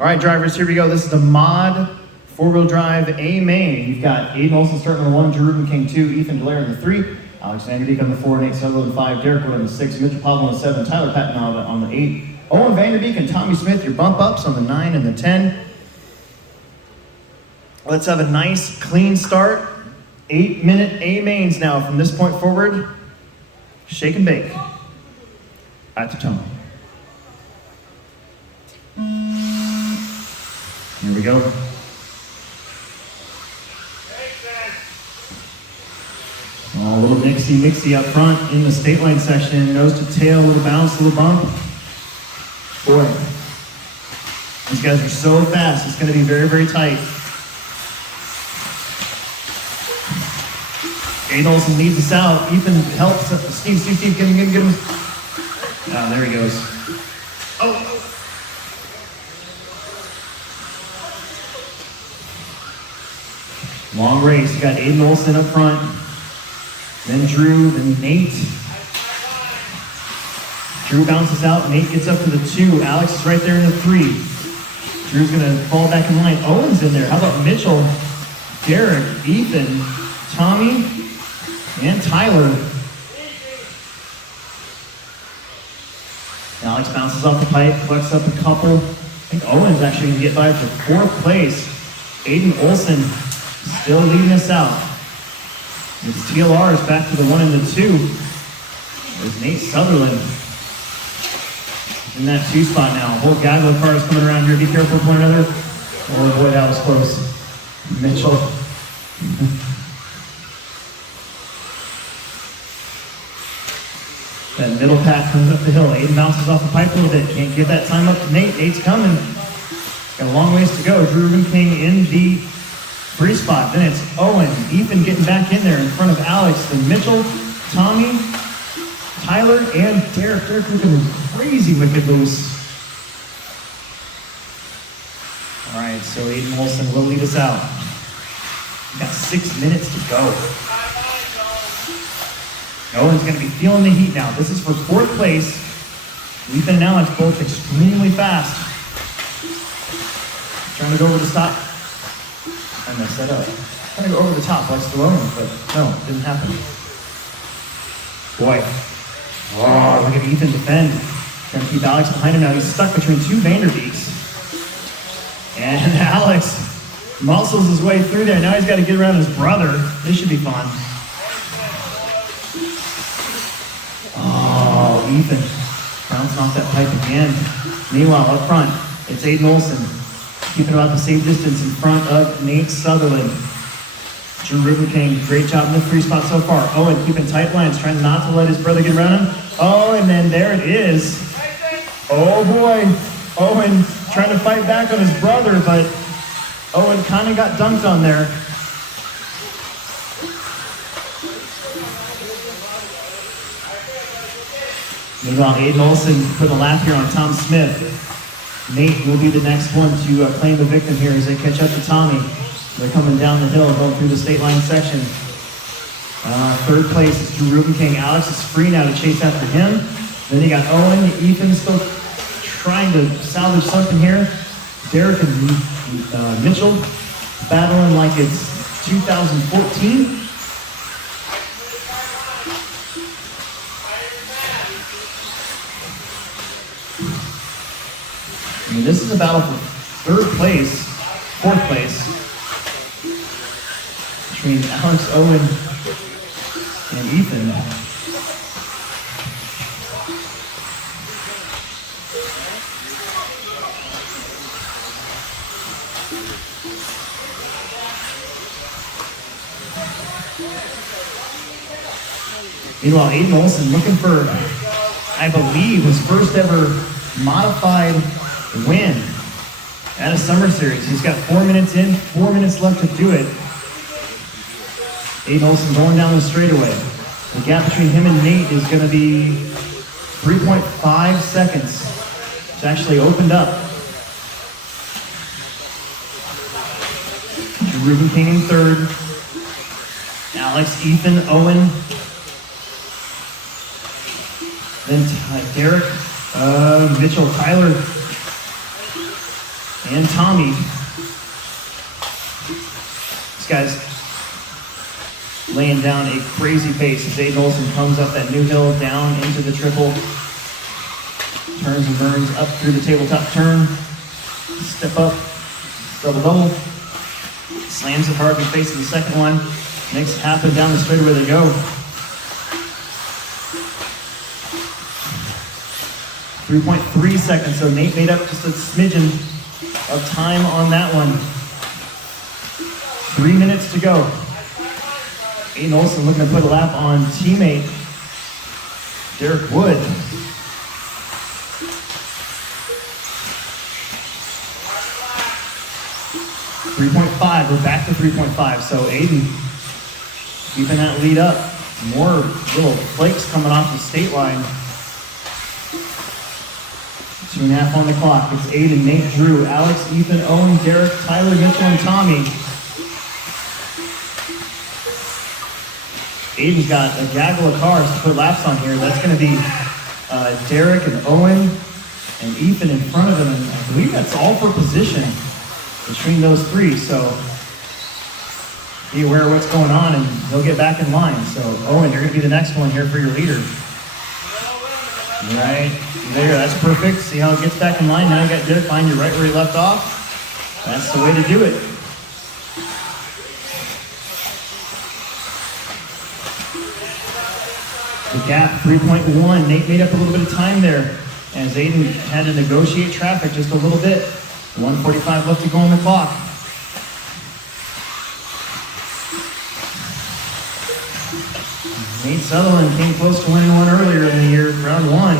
All right, drivers, here we go. This is the mod four-wheel drive A main. You've got Aiden Olson starting on the 1, Drew Ruben King 2, Ethan Delaire on the 3, Alex Vanderbeek on the 4, Nate Sutherland on the 5, Derek Wood on the 6, Mitchell Pablo on the 7, Tyler Patton on the 8, Owen Vanderbeek and Tommy Smith, your bump ups on the 9 and the 10. Let's have a nice, clean start. 8-minute A mains now from this point forward. Shake and bake at the tone. Here we go. A little mixy up front in the state line section. Nose to tail, little bounce, little bump. Boy, these guys are so fast. It's going to be very, very tight. Aiden Olson leads us out. Ethan helps. Steve, get him. Oh, there he goes. Oh. Long race. You got Aiden Olson up front. Then Drew, then Nate. Drew bounces out. Nate gets up to the 2. Alex is right there in the 3. Drew's going to fall back in line. Owen's in there. How about Mitchell, Derek, Ethan, Tommy, and Tyler. Alex bounces off the pipe, collects up a couple. I think Owen's actually going to get by for 4th place. Aiden Olson still leading us out. It's TLR's back to the 1 and the 2. There's Nate Sutherland in that 2 spot now. A whole gaggle of cars coming around here. Be careful with one another. Oh boy, that was close. Mitchell. That middle pack comes up the hill. Aiden bounces off the pipe a little bit. Can't get that time up to Nate. Nate's coming. Got a long ways to go. Drew Ruben King in the 3 spot. Then it's Owen. Ethan getting back in there in front of Alex. Then Mitchell, Tommy, Tyler, and Derek. Derek looking crazy wicked loose. All right, so Aiden Olson will lead us out. We've got 6 minutes to go. Owen's going to be feeling the heat now. This is for 4th place. Ethan and Alex both extremely fast. Trying to go over the stop. I messed that up. Trying to go over the top like Stallone, but no, it didn't happen. Boy. Oh, look at Ethan defend. Trying to keep Alex behind him now. He's stuck between 2 Vanderbeeks. And Alex muscles his way through there. Now he's got to get around his brother. This should be fun. Oh, Ethan bouncing off that pipe again. Meanwhile, up front, it's Aiden Olson. Keeping about the same distance in front of Nate Sutherland. Drew Ruben King, great job in the 3 spot so far. Owen keeping tight lines, trying not to let his brother get around him. Oh, and then there it is. Oh boy, Owen trying to fight back on his brother, but Owen kind of got dunked on there. Meanwhile, Aiden Olson putting a lap here on Tom Smith. Nate will be the next one to claim the victim here as they catch up to Tommy. They're coming down the hill, going through the state line section. 3rd place is Drew Ruben King. Alex is free now to chase after him. Then you got Owen. Ethan still trying to salvage something here. Derek and Mitchell battling like it's 2014. I mean, this is a battle for 3rd place, 4th place, between Alex, Owen, and Ethan. Meanwhile, Aiden Olson looking for, I believe, his first ever modified win at a summer series. He's got 4 minutes in, 4 minutes left to do it. Aiden Olson going down the straightaway. The gap between him and Nate is going to be 3.5 seconds. It's actually opened up. Ruben King in 3rd. Alex, Ethan, Owen. Then Derek, Mitchell, Tyler, and Tommy. These guys laying down a crazy pace as Aiden Olson comes up that new hill, down into the triple. Turns and burns up through the tabletop turn. Step up, double. Slams it hard in the face of the second one. Makes it happen down the straightaway they go. 3.3 seconds, so Nate made up just a smidgen of time on that one. 3 minutes to go. Aiden Olson looking to put a lap on teammate Derek Wood. 3.5, we're back to 3.5. So Aiden keeping that lead up. More little flakes coming off the state line. 2.5 on the clock. It's Aiden, Nate, Drew, Alex, Ethan, Owen, Derek, Tyler, Mitchell, and Tommy. Aiden's got a gaggle of cars to put laps on here. That's going to be Derek and Owen and Ethan in front of him. And I believe that's all for position between those three. So be aware of what's going on and they'll get back in line. So Owen, you're going to be the next one here for your leader. Right there, that's perfect. See how it gets back in line? Now you got Derek find you right where he left off. That's the way to do it. The gap, 3.1. Nate made up a little bit of time there as Aiden had to negotiate traffic just a little bit. 1:45 left to go on the clock. Nate Sutherland came close to winning one earlier in the year, round one.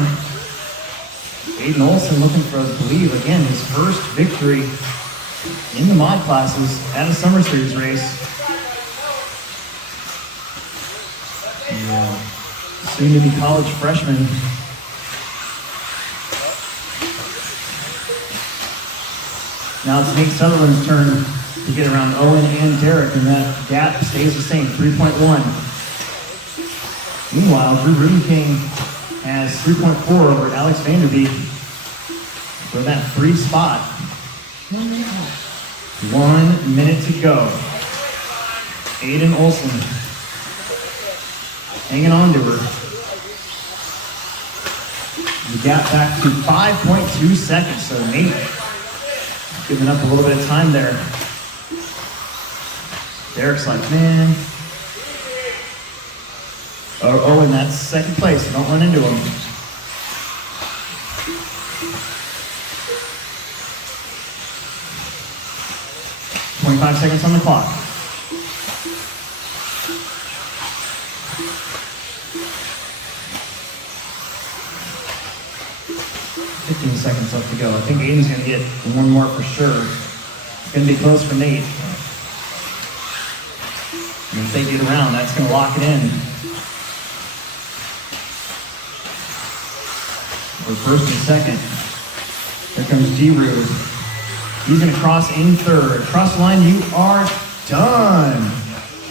Aiden Olson looking for, I believe, again, his first victory in the mod classes at a Summer Series race. Soon to be college freshman. Now it's Nate Sutherland's turn to get around Owen and Derek, and that gap stays the same, 3.1. Meanwhile, Reedy King has 3.4 over Alex Vanderbeek for that free spot. 1 minute to go. Aiden Olson hanging on to her. The gap back to 5.2 seconds, so Nate giving up a little bit of time there. Derek's like, man. Oh, and that's second place, so don't run into him. .5 seconds on the clock. 15 seconds left to go. I think Aiden's going to get one more for sure. It's going to be close for Nate. And if they get around, that's going to lock it in. For first and second. Here comes D-Roo. He's going to cross in third. Cross the line, you are done.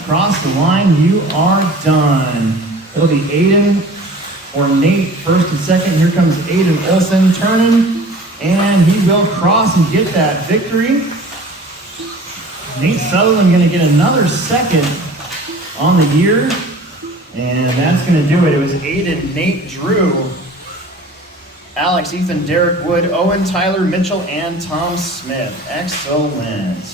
Cross the line, you are done. It'll be Aiden or Nate first and second. Here comes Aiden Olson turning, and he will cross and get that victory. Nate Sutherland going to get another second on the year, and that's going to do it. It was Aiden, Nate, Drew, Alex, Ethan, Derek Wood, Owen, Tyler, Mitchell, and Tom Smith. Excellent.